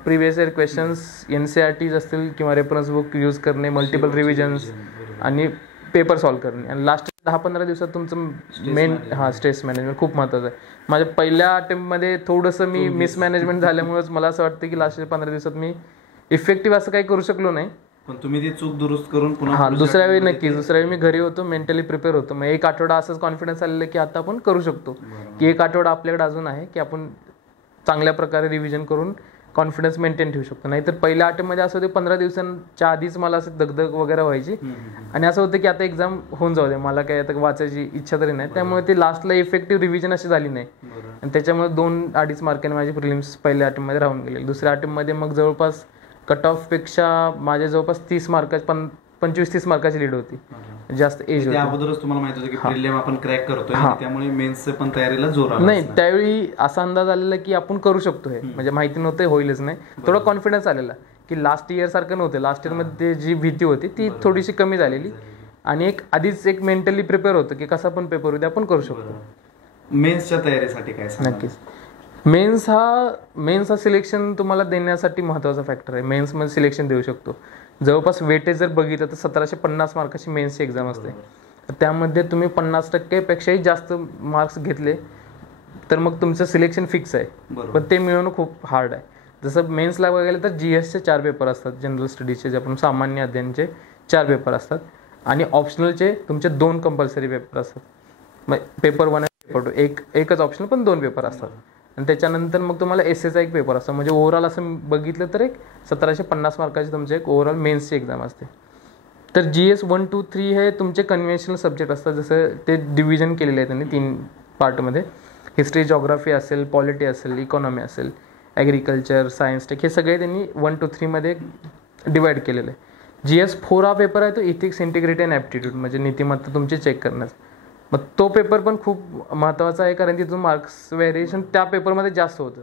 प्रिव्हियस इयर क्वेश्चन्स NCERTs असतील किंवा रेफरन्स बुक यूज करणे, मल्टिपल रिव्हिजन्स आणि पेपर सॉल्व्ह करणे, आणि लास्ट 10-15 दिवसात तुमचं मेन स्ट्रेस मॅनेजमेंट खूप महत्त्वाचं आहे. माझ्या पहिल्या अटेम्प्टमध्ये थोडंसं मी मिसमॅनेजमेंट झाल्यामुळेच मला असं वाटतं की लास्ट 15 दिवसात मी इफेक्टिव्ह असं काही करू शकलो नाही. पण तुम्ही ती चूक दुरुस्त करून पुन्हा दुसऱ्या वेळी नक्कीच, दुसऱ्या वेळी मी घरी होतो, मेंटली प्रिपेअर होतो. मग एक आठवडा असंच कॉन्फिडन्स आलेलं की आता आपण करू शकतो, की एक आठवडा आपल्याकडे अजून आहे की आपण चांगल्या प्रकारे रिव्हिजन करून कॉन्फिडन्स मेंटेन ठेवू शकतो. नाहीतर पहिल्या अटेम्प्टमध्ये असं होते 15 दिवसांच्या आधीच मला असं दगदग वगैरे व्हायची, आणि असं होतं की आता एक्झाम होऊन जाऊ दे, मला काय आता वाचायची इच्छा तरी नाही. त्यामुळे ते लास्टला इफेक्टिव्ह रिव्हिजन अशी झाली नाही, आणि त्याच्यामुळे 2-2.5 मार्कांनी माझी प्रिलिम्स पहिल्या अटेम्प्टमध्ये राहून गेले. दुसऱ्या अटेम्प्टमध्ये मग जवळपास कट ऑफपेक्षा माझ्या जवळपास 25-30 मार्काची लीड होती, जास्त एज होती. अगोदरच तुम्हाला माहिती होतं की प्रिलिम आपण क्रॅक करतोय, त्यामुळे मेन्सचे पण तयारीला जोर आला नाही. त्यावेळी असा अंदाज आलेला की आपण करू शकतो हे, म्हणजे माहिती नव्हतं होईलच नाही, थोडा कॉन्फिडन्स आलेला की लास्ट इयर सारखं नव्हतं. लास्ट इयरमध्ये जी भीती होती ती थोडीशी कमी झालेली, आणि एक आधीच एक मेंटली प्रिपेअर होतं की कसा पण पेपर होते आपण करू शकतो. मेन्सच्या तयारीसाठी काय? नक्कीच मेन्स हा सिलेक्शन तुम्हाला देण्यासाठी महत्त्वाचा फॅक्टर आहे. मेन्समध्ये सिलेक्शन देऊ शकतो. जवळपास वेटेज जर बघितलं तर 1750 मार्काची मेन्सची एक्झाम असते. त्यामध्ये तुम्ही 50%पेक्षाही जास्त मार्क्स घेतले तर मग तुमचं सिलेक्शन फिक्स आहे, पण ते मिळवणं खूप हार्ड आहे. जसं मेन्सला बघायला तर GSचे 4 पेपर असतात, जनरल स्टडीजचे जे आपण सामान्य अध्ययनचे 4 पेपर असतात, आणि ऑप्शनलचे तुमचे 2 कंपल्सरी पेपर असतात. मग पेपर 1 आणि पेपर 2 एकच ऑप्शनल पण 2 पेपर असतात, आणि त्याच्यानंतर मग तुम्हाला एसएचा एक पेपर असतो. म्हणजे ओव्हरऑल असं बघितलं तर एक 1750 मार्काची तुमची एक ओव्हरऑल मेन्सची एक्झाम असते. तर GS 1, 2, 3 हे तुमचे कन्व्हेन्शनल सब्जेक्ट असतात. जसं ते डिव्हिजन केलेले आहे त्यांनी 3 पार्टमध्ये. हिस्ट्री, जॉग्राफी असेल, पॉलिटी असेल, इकॉनॉमी असेल, ॲग्रिकल्चर, सायन्स टेक, हे सगळे त्यांनी 1, 2, 3 मध्ये डिवाइड केलेलं आहे. GS 4 हा पेपर आहे तो इथिक्स, इंटिग्रिटी अँड ॲप्टिट्यूड, म्हणजे नीतिमत्ता तुमची चेक करण्याचा. मग तो पेपर पण खूप महत्त्वाचा आहे, कारण तिथून मार्क्स व्हेरिएशन त्या पेपरमध्ये जास्त होतं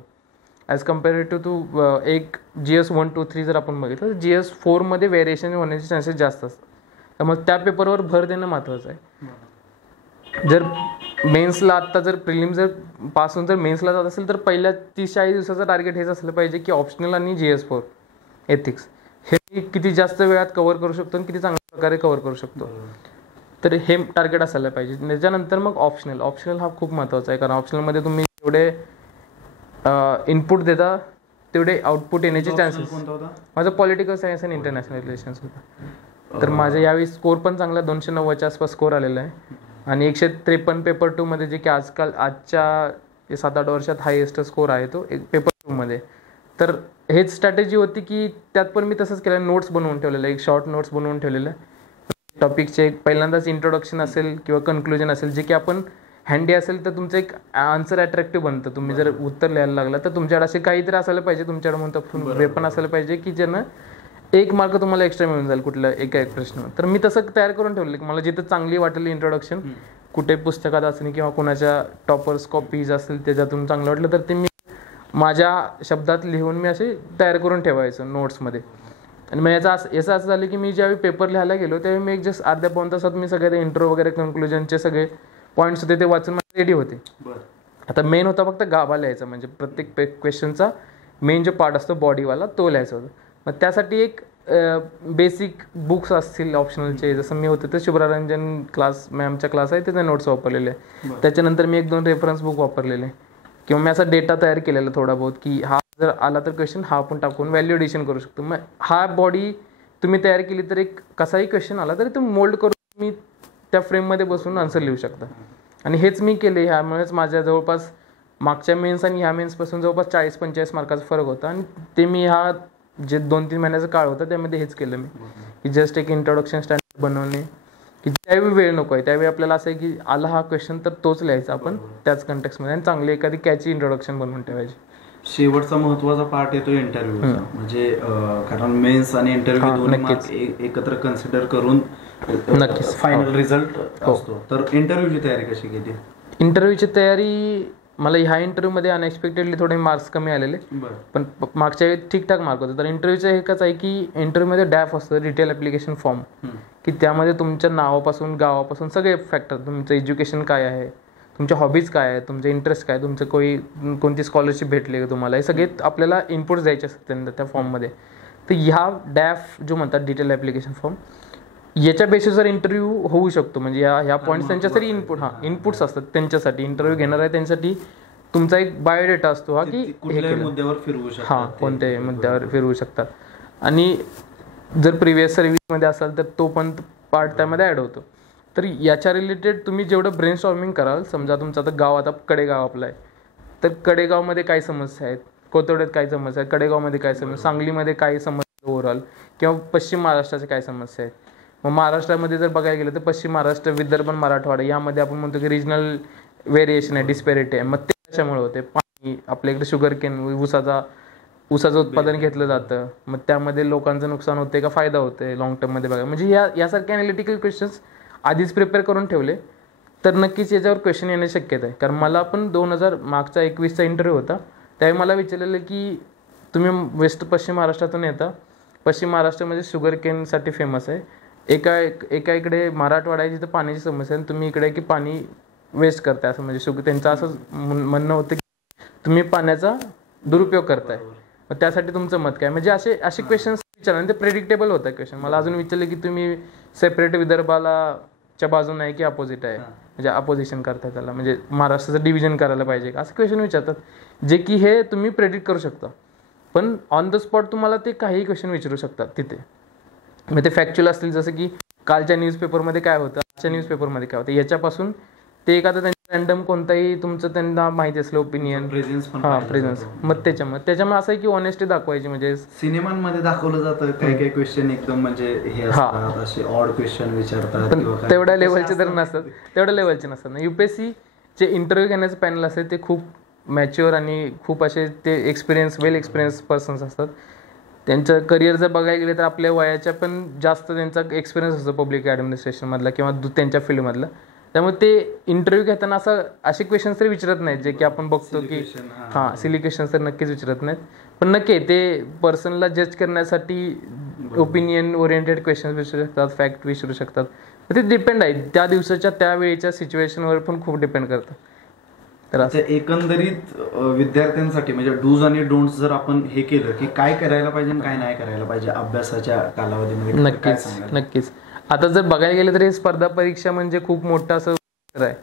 ॲज कम्पेअर्ड टू एक GS 1, 2, 3 जर आपण बघितलं तर GS 4 मध्ये व्हेरिएशन होण्याचे चान्सेस जास्त असतात. त्यामुळे त्या पेपरवर भर देणं महत्त्वाचं आहे. जर मेन्सला आत्ता जर प्रिलिम जर पासून जर मेन्सला जात असेल तर पहिल्या 30-40 दिवसाचं टार्गेट हेच असलं पाहिजे की ऑप्शनल आणि GS 4 एथिक्स हे किती जास्त वेळात कव्हर करू शकतो आणि किती चांगल्या प्रकारे कव्हर करू शकतो, तर हे टार्गेट असायला पाहिजे. त्याच्यानंतर मग ऑप्शनल हा खूप महत्त्वाचा आहे, कारण ऑप्शनलमध्ये तुम्ही जेवढे इनपुट देता तेवढे आउटपुट येण्याचे चान्सेस. माझं पॉलिटिकल सायन्स आणि इंटरनॅशनल रिलेशन्स होतं. तर माझं यावेळी स्कोर पण चांगला 290च्या आसपास स्कोर आलेला आहे, आणि 153 पेपर 2 मध्ये, जे की आजच्या 7-8 वर्षात हायेस्ट स्कोर आहे तो एक पेपर 2 मध्ये. तर हेच स्ट्रॅटेजी होती की त्यात पण मी तसंच केलं, नोट्स बनवून ठेवलेलं, एक शॉर्ट नोट्स बनवून ठेवलेलं आहे टॉपिकचे. एक पहिल्यांदाच इंट्रोडक्शन असेल किंवा कन्क्लुजन असेल, जे की आपण हँडी असेल तर तुमचं एक आन्सर अट्रॅक्टिव्ह बनतं. तुम्ही जर उत्तर लिहायला लागला तर तुमच्याकडे असे काहीतरी असायला पाहिजे, तुमच्याकडे म्हणतो वेपन असायला पाहिजे की ज्यानं 1 मार्क तुम्हाला एक्स्ट्रा मिळून जाईल कुठल्या एक प्रश्न. तर मी तसं तयार करून ठेवलं की मला जिथं चांगली वाटेल इंट्रोडक्शन, कुठे पुस्तकात असेल किंवा कोणाच्या टॉपर्स कॉपीज असतील त्याच्यातून चांगलं वाटलं तर ते मी माझ्या शब्दात लिहून मी असे तयार करून ठेवायचं नोट्समध्ये. आणि मग याचं असं झालं की मी ज्यावेळी पेपर लिहायला गेलो त्यावेळी मी एक जस्ट अर्ध्या-पाऊण तासात मी सगळे ते इंट्रो वगैरे कन्क्लुजनचे सगळे पॉईंट्स होते ते वाचून रेडी होते. आता मेन होता फक्त गाभा लिहायचा, म्हणजे प्रत्येक क्वेश्चनचा मेन जो पार्ट असतो बॉडीवाला तो लिहायचा होता. मग त्यासाठी एक बेसिक बुक्स असतील ऑप्शनलचे, जसं मी होते तर शुभ्रारंजन क्लास मॅमच्या क्लास आहे त्याचे नोट्स वापरलेले आहे. त्याच्यानंतर मी 1-2 रेफरन्स बुक वापरलेले, किंवा मी असा डेटा तयार केलेला थोडा बहुत की हा जर आला तर क्वेश्चन हा आपण टाकून व्हॅल्यू एडिशन करू शकतो. मग हा बॉडी तुम्ही तयार केली तर एक कसाही क्वेश्चन आला तरी तुम्ही मोल्ड करून मी त्या फ्रेममध्ये बसून आन्सर लिहू शकता. आणि हेच मी केले. ह्यामुळेच माझ्या जवळपास मागच्या मेन्स आणि ह्या मेन्सपासून जवळपास 40-45 मार्काचा फरक होता, आणि ते मी हा जे 2-3 महिन्याचा काळ होता त्यामध्ये हेच केलं मी, की जस्ट एक इंट्रोडक्शन स्टँडर्ड बनवणे, की त्यावेळी वेळ नको आहे, त्यावेळी आपल्याला असं आहे की आला हा क्वेश्चन तर तोच लिहायचा आपण त्याच कंटेक्समध्ये, आणि चांगली एखादी कॅची इंट्रोडक्शन बनवून ठेवायची. शेवटचा महत्वाचा पार्ट येतो इंटरव्ह्यूचा. म्हणजे कारण मेन्स आणि इंटरव्ह्यू दोन्ही मार्क एकत्र कन्सिडर करून नक्कीच फायनल रिझल्ट असतो. तर इंटरव्ह्यूची तयारी कशी केली? इंटरव्ह्यूची तयारी मला ह्या इंटरव्ह्यूमध्ये अनएक्सपेक्टेडली थोडे मार्क्स कमी आलेले, पण मागच्या वेळी ठीकठाक मार्क होते. तर इंटरव्ह्यूचं एकच आहे की इंटरव्ह्यूमध्ये डॅफ असतं, डिटेल ॲप्लिकेशन फॉर्म, की त्यामध्ये तुमच्या नावापासून गावापासून सगळे फॅक्टर, तुमचं एज्युकेशन काय आहे, तुमच्या हॉबीज काय आहे, तुमचे इंटरेस्ट काय, तुमचं कोणती स्कॉलरशिप भेटली का तुम्हाला, हे सगळे आपल्याला इनपुट्स द्यायचे असतात त्या फॉर्ममध्ये. तर ह्या डॅफ जो म्हणतात डिटेल ॲप्लिकेशन फॉर्म, याच्या बेसिसवर इंटरव्ह्यू होऊ शकतो. म्हणजे ह्या पॉईंट्स त्यांच्यासाठी इनपुट्स असतात त्यांच्यासाठी. इंटरव्ह्यू घेणार आहे त्यांच्यासाठी तुमचा एक बायोडेटा असतो हा, की मुद्द्यावर फिरवू शकतात, कोणत्याही मुद्द्यावर फिरवू शकतात. आणि जर प्रिव्हियस सर्व्हिसमध्ये असाल तर तो पण पार्ट त्यामध्ये ॲड होतो. तर याच्या रिलेटेड तुम्ही जेवढं ब्रेन स्टॉर्मिंग कराल, समजा तुमचं आता गाव, आता कडेगाव आपलं आहे, तर कडेगावमध्ये काय समस्या आहेत, कोथवड्यात काय समस्या आहेत, कडेगावमध्ये काय समस्या, सांगलीमध्ये काय समस्या ओव्हरऑल, किंवा पश्चिम महाराष्ट्राच्या काय समस्या आहेत. मग महाराष्ट्रामध्ये जर बघायला गेलं तर पश्चिम महाराष्ट्र, विदर्भ, मराठवाडा यामध्ये आपण म्हणतो की रिजनल व्हेरिएशन आहे, डिस्पॅरिटी आहे. मग ते कशामुळे होते? पाणी, आपल्या इकडे शुगर केन, ऊसाचं उत्पादन घेतलं जातं, मग त्यामध्ये लोकांचं नुकसान होते का फायदा होते लॉंग टर्ममध्ये बघा. म्हणजे यासारखे अनालिटिकल क्वेश्चन्स आधीच प्रिपेअर करून ठेवले तर नक्कीच याच्यावर क्वेश्चन येण्याची शक्यता आहे. कारण मला पण 2021चा इंटरव्ह्यू होता, त्यावेळी मला विचारलेलं की तुम्ही पश्चिम महाराष्ट्रातून येता, पश्चिम महाराष्ट्रामध्ये शुगर केनसाठी फेमस आहे, एका इकडे मराठवाडा आहे जिथं पाण्याची समस्या आहे, तुम्ही इकडे की पाणी वेस्ट करताय, असं म्हणजे त्यांचं असं म्हणणं होतं की तुम्ही पाण्याचा दुरुपयोग करताय, मग त्यासाठी तुमचं मत काय. म्हणजे असे क्वेश्चन्स विचारले, ते प्रेडिक्टेबल होतं क्वेश्चन. मला अजून विचारलं की तुम्ही सेपरेट विदर्भाला च्या बाजून आहे की अपोजिट आहे, म्हणजे अपोजिशन करताय त्याला, म्हणजे महाराष्ट्राचं डिव्हिजन करायला पाहिजे का, असं क्वेश्चन विचारतात, जे की हे तुम्ही प्रेडिक्ट करू शकता. पण ऑन द स्पॉट तुम्हाला ते काही क्वेश्चन विचारू शकतात तिथे. मग ते फॅक्च्युअल असतील, जसं की कालच्या न्यूजपेपरमध्ये काय होतं, आजच्या न्यूजपेपरमध्ये काय होतं, याच्यापासून ते एखादा त्यांचं रँडम कोणताही तुमचं त्यांना माहिती असलं ओपिनियन, प्रेझेन्स, मग त्याच्यामुळे असं आहे की ऑनेस्टी दाखवायची. म्हणजे सिनेमांमध्ये दाखवलं जातं काही काही क्वेश्चन एकदम म्हणजे हे असतात, असे ऑड क्वेश्चन विचारतात, पण तेवढ्या लेवलचे तर नसतात, तेवढ्या लेवलचे नसतात ना. UPSC जे इंटरव्ह्यू घेण्याचं पॅनल असेल ते खूप मॅच्युअर आणि खूप असे ते वेल एक्सपिरियन्स पर्सन्स असतात. त्यांचं करिअर जर बघायला गेले तर आपल्या वयाच्या पण जास्त त्यांचा एक्सपिरियन्स असतो पब्लिक ॲडमिनिस्ट्रेशनमधला किंवा त्यांच्या फील्डमधला. त्यामुळे ते इंटरव्ह्यू घेताना असे क्वेश्चन्स तरी विचारत नाहीत जे की आपण बघतो की सिली क्वेश्चन्स तर नक्कीच विचारत नाहीत. पण नक्की ते पर्सनला जज करण्यासाठी ओपिनियन ओरिएंटेड क्वेश्चन्स विचारू शकतात, फॅक्ट विचारू शकतात. ते डिपेंड आहे त्या दिवसाच्या त्या वेळेच्या सिच्युएशनवर पण खूप डिपेंड करतं. तर एकंदरीत विद्यार्थ्यांसाठी म्हणजे डूज आणि डोंट्स जर आपण हे केलं की काय करायला पाहिजे आणि काय नाही करायला पाहिजे अभ्यासाच्या कालावधीमध्ये, नक्कीच. आता जर बघायला गेलं तर हे स्पर्धा परीक्षा म्हणजे खूप मोठं असं आहे.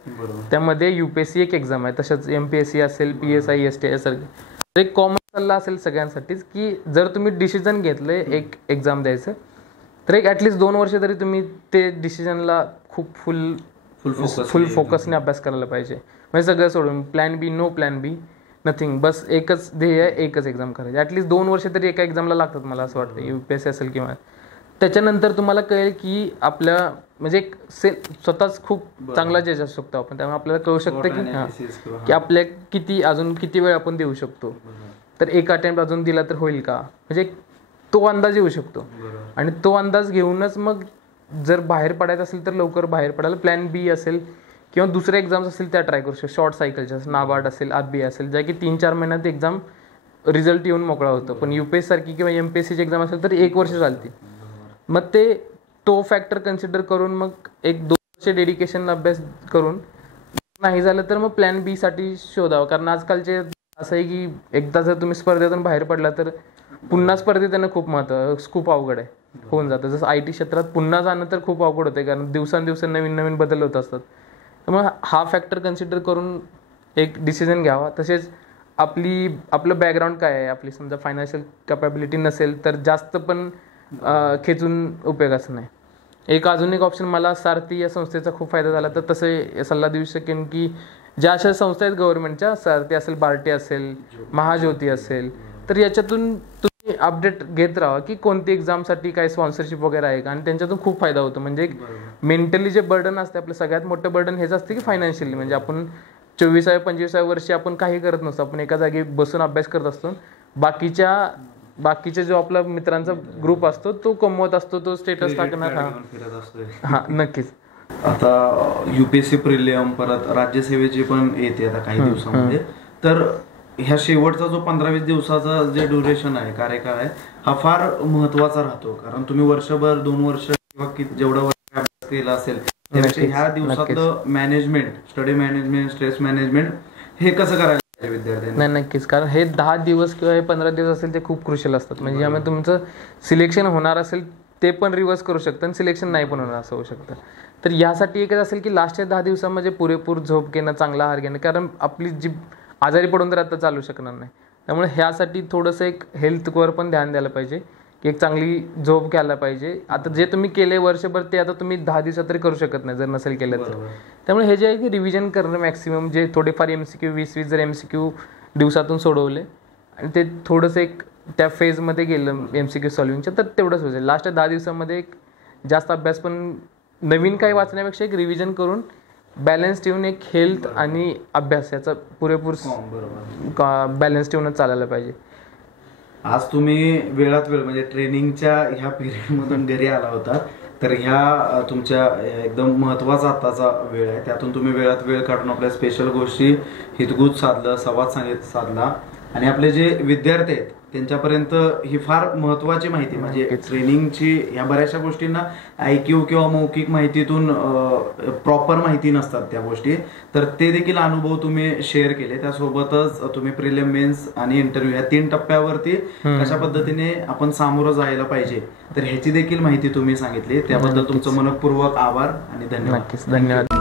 त्यामध्ये UPSC एक एक्झाम आहे, तसंच MPSC असेल, PSI STI सारखे. एक कॉमन सल्ला असेल सगळ्यांसाठीच की जर तुम्ही डिसिजन घेतलंय एक एक्झाम द्यायचं तर एक ॲटलिस्ट 2 वर्ष तरी तुम्ही ते डिसिजनला खूप फुल फोकसने अभ्यास करायला पाहिजे. म्हणजे सगळं सोडून प्लॅन बी, नो प्लॅन बी, नथिंग, बस एकच ध्येय आहे, एकच एक्झाम करायची. ॲटलिस्ट 2 वर्ष तरी एका एक्झामला लागतात मला असं वाटतं, UPSC असेल किंवा. त्याच्यानंतर तुम्हाला कळेल की आपल्या म्हणजे स्वतःच खूप चांगला जज असू शकतो आपण. त्यामुळे आपल्याला कळू शकतं की आपल्या अजून किती वेळ आपण देऊ शकतो. तर एक अटेम्प्ट अजून दिला तर होईल का, म्हणजे तो अंदाज येऊ शकतो. आणि तो अंदाज घेऊनच मग जर बाहेर पडायचं असेल तर लवकर बाहेर पडायला प्लॅन बी असेल किंवा दुसरे एक्झाम्स असतील त्या ट्राय करू शकतो. शॉर्ट सायकलच्या, नाबार्ड असेल, RBI असेल, ज्या की 3-4 महिन्यात एक्झाम रिझल्ट येऊन मोकळा होतो. पण UPSC सारखी किंवा MPSCची एक्झाम असेल तर 1 वर्ष चालते. मग तो फॅक्टर कन्सिडर करून मग 1-2 वर्ष डेडिकेशन अभ्यास करून नाही झालं तर मग प्लॅन बी साठी शोधावं. कारण आजकालचे असं आहे की एकदा जर तुम्ही स्पर्धेतून बाहेर पडला तर पुन्हा स्पर्धेत येणं खूप अवघड आहे, होऊन जातं. जसं IT क्षेत्रात पुन्हा जाणं तर खूप अवघड होतं, कारण दिवसांदिवस नवीन बदल होत असतात. त्यामुळे हा फॅक्टर कन्सिडर करून एक डिसिजन घ्यावा. तसेच आपलं बॅकग्राऊंड काय आहे, आपली समजा फायनान्शियल कॅपॅबिलिटी नसेल तर जास्त पण खेचून उपयोगाचं नाही. अजून एक ऑप्शन मला सारथी या संस्थेचा खूप फायदा झाला, तर तसे सल्ला देऊ शकेन की ज्या अशा संस्था आहेत गव्हर्नमेंटच्या, सारथी असेल, बार्टी असेल, महाज्योती असेल, तर याच्यातून तुम्ही अपडेट घेत राहा की कोणती एक्झामसाठी काय स्पॉन्सरशिप वगैरे आहे का. आणि त्यांच्यातून खूप फायदा होतो. म्हणजे मेंटली जे बर्डन असते आपलं, सगळ्यात मोठं बर्डन हेच असते की फायनान्शियली, म्हणजे आपण 24व्या-25व्या वर्षी आपण काही करत नसतो, आपण एका जागी बसून अभ्यास करत असतो. बाकीचे जो आपला मित्रांचा ग्रुप असतो तो कमवत असतो, तो स्टेटस टाकणार. हा नक्कीच. आता UPSC प्रिलियम परत राज्यसेवेची पण येते आता काही दिवसामध्ये, तर ह्या शेवटचा जो 15-20 दिवसाचा जे ड्युरेशन आहे, कार्यकाळ आहे, हा फार महत्वाचा राहतो. कारण तुम्ही वर्षभर 2 वर्ष किंवा जेवढा वर्ष अभ्यास केला असेल त्यापेक्षा ह्या दिवसातलं management, study management, stress management हे कसं करायला विद्यार्थ्यांनी? नाही नक्कीच, कारण हे 10 दिवस किंवा हे 15 दिवस असेल ते खूप क्रुशियल असतात. म्हणजे यामध्ये तुमचं सिलेक्शन होणार असेल ते पण रिव्हर्स करू शकतं आणि सिलेक्शन नाही पण होणार असं होऊ शकतं. तर यासाठी एकच असेल की लास्टच्या 10 दिवसामध्ये पुरेपूर झोप घेणं, चांगला आहार घेणं, कारण आपली जी आजारी पडून तर आता चालू शकणार नाही. त्यामुळे ह्यासाठी थोडंसं एक हेल्थवर पण ध्यान द्यायला पाहिजे की एक चांगली झोप घ्यायला पाहिजे. आता जे तुम्ही केले वर्षभर ते आता तुम्ही 10 दिवसात तरी करू शकत नाही जर नसेल केलं तर. त्यामुळे हे जे आहे की रिव्हिजन करणं मॅक्सिमम, जे थोडेफार MCQ 20-20 जर MCQ दिवसातून सोडवले आणि ते थोडंसं एक त्या फेजमध्ये गेलं MCQ सॉल्विंगच्या, तर तेवढंच होईल. लास्टच्या 10 दिवसामध्ये एक जास्त अभ्यास पण नवीन काही वाचण्यापेक्षा एक रिव्हिजन करून बॅलन्स ठेवून एक हेल्थ आणि अभ्यास याचा पुरेपूर बॅलन्स ठेवूनच चालायला पाहिजे. आज तुम्ही वेळात वेळ म्हणजे ट्रेनिंगच्या ह्या पिरियडमधून घरी आला होता, तर ह्या तुमच्या एकदम महत्त्वाचा आत्ताचा वेळ आहे, त्यातून तुम्ही वेळात वेळ काढून आपल्या स्पेशल गोष्टी हितगुज साधलं, संवाद साधला आणि आपले जे विद्यार्थी आहेत त्यांच्यापर्यंत ही फार महत्त्वाची माहिती, म्हणजे ट्रेनिंगची ह्या बऱ्याचशा गोष्टींना IQ किंवा मौखिक माहितीतून प्रॉपर माहिती नसतात त्या गोष्टी, तर ते देखील अनुभव तुम्ही शेअर केले. त्यासोबतच तुम्ही प्रिलिम, मेन्स आणि इंटरव्ह्यू या 3 टप्प्यावरती कशा पद्धतीने आपण सामोरं जायला पाहिजे तर ह्याची देखील माहिती तुम्ही सांगितली. त्याबद्दल तुमचं मनपूर्वक आभार आणि धन्यवाद. धन्यवाद.